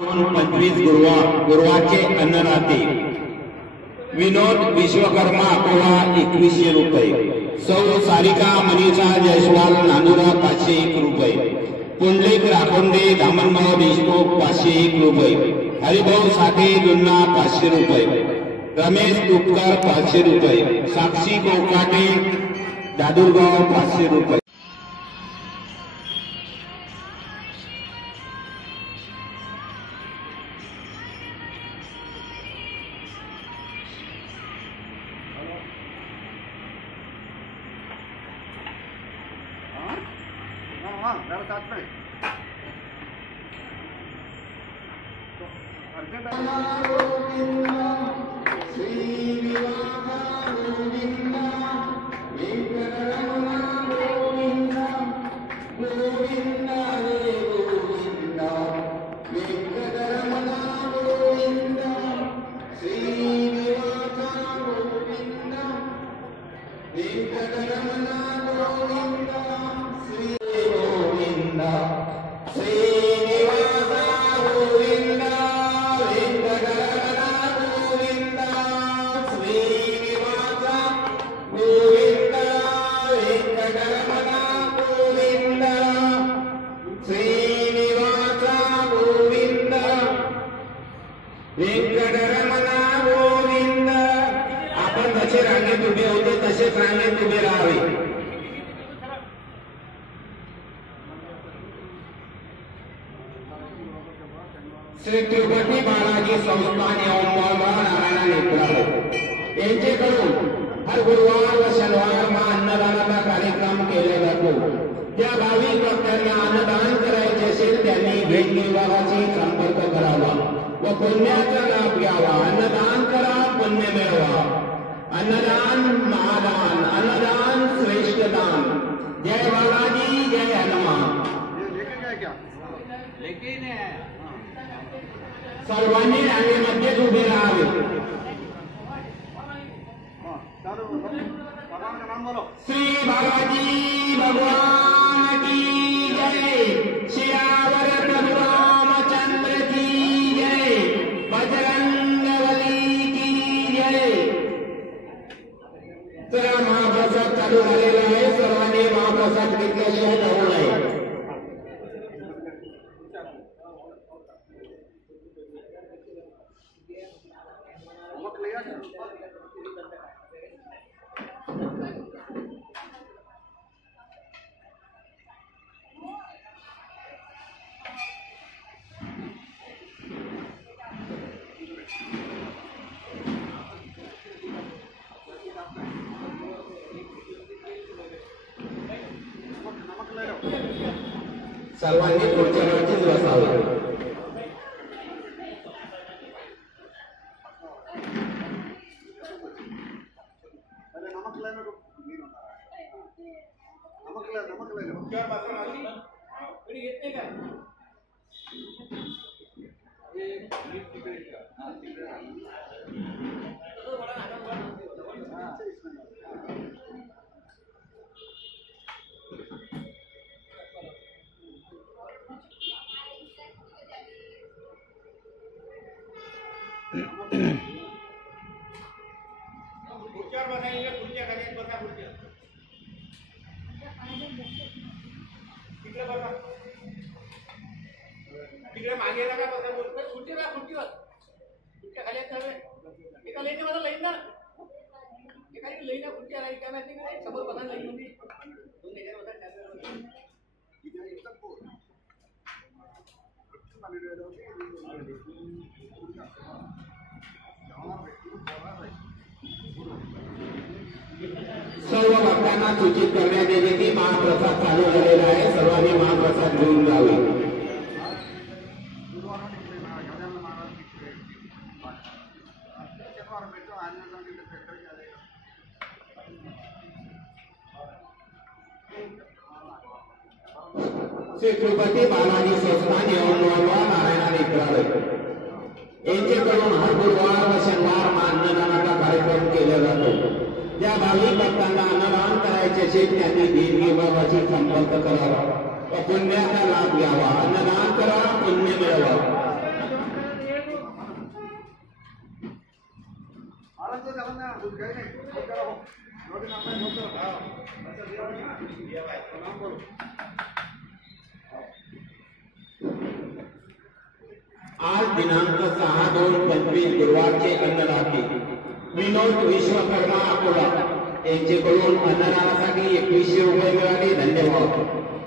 25 गुरुवारचे अन्नदाते विनोद विश्वकर्मा अकोला 2100 रुपये, सौ सारिका मनीषा जयस्वाल नांदुरा 501 रुपये, पुंडलिक राखोंडे धामणगाव देशमुख 501 रुपये, हरिभाऊ साठे जुन्ना 500 रुपये, रमेश तुपकर 500 रुपये, साक्षी कोकाटे दादुरगाव 500 रुपये। श्री तिरुपती बालाजी संस्थान एवं नारायण नेत्रालय यांच्याकडून हर गुरुवार व शनिवार अन्नदानाचा कार्यक्रम केला जातो। ज्या भाविक भक्तांना अन्नदान करायचे असेल त्यांनी भेट विभागाशी संपर्क करावा व पुण्याचा लाभ घ्यावा। अन्नदान करा, पुण्य मिळवा। अन्नदान महादान, अन्नदान श्रेष्ठ दान। जय बालाजी, जय हनुमान। लेकिन सर्वांनी रांगेमध्ये उभे राहावे। श्री बालाजी भगवान की जय। श्यावर प्रभु रामचंद्र की जय। बजरंगबली की जय। चला, महाप्रसाद चालू झालेला आहे। सर्वांनी महाप्रसाद घेतल्याशिवाय जाऊ नये। सर्वांनी पुढच्या वरतीच बसावे। तिकडे मागे का बसा बोलतो खुर्चीवर खुर्च्या खाली एका लाईन मला लाईन ना एका लाईन खुर्ची आला काय माहिती की नाही समोर बघा लाईन मध्ये दोन त्याच्यावर बसा सर्व भक्तांना सूचित करण्यात येते की महाप्रसाद चालू झालेला आहे। सर्वांनी महाप्रसाद घेऊन जावे। श्री तिरुपती बालाजी संस्थान एवं नारायण नेत्रालय यांच्याकडून हर गुरुवार व शनिवार अन्नदानाचा कार्यक्रम केला जातो। ज्या भाविक भक्तांना अन्नदान करायचे असेल त्यांनी भेट विभागाशी संपर्क करावा व पुण्याचा लाभ घ्यावा। अन्नदान करा, पुण्य मिळवा। आज दिनांक 6/2/25 गुरुवारचे अन्नदाते विनोद विश्वकर्मा अकोला यांच्याकडून अन्नदानासाठी 2100 रुपये मिळाले. धन्यवाद.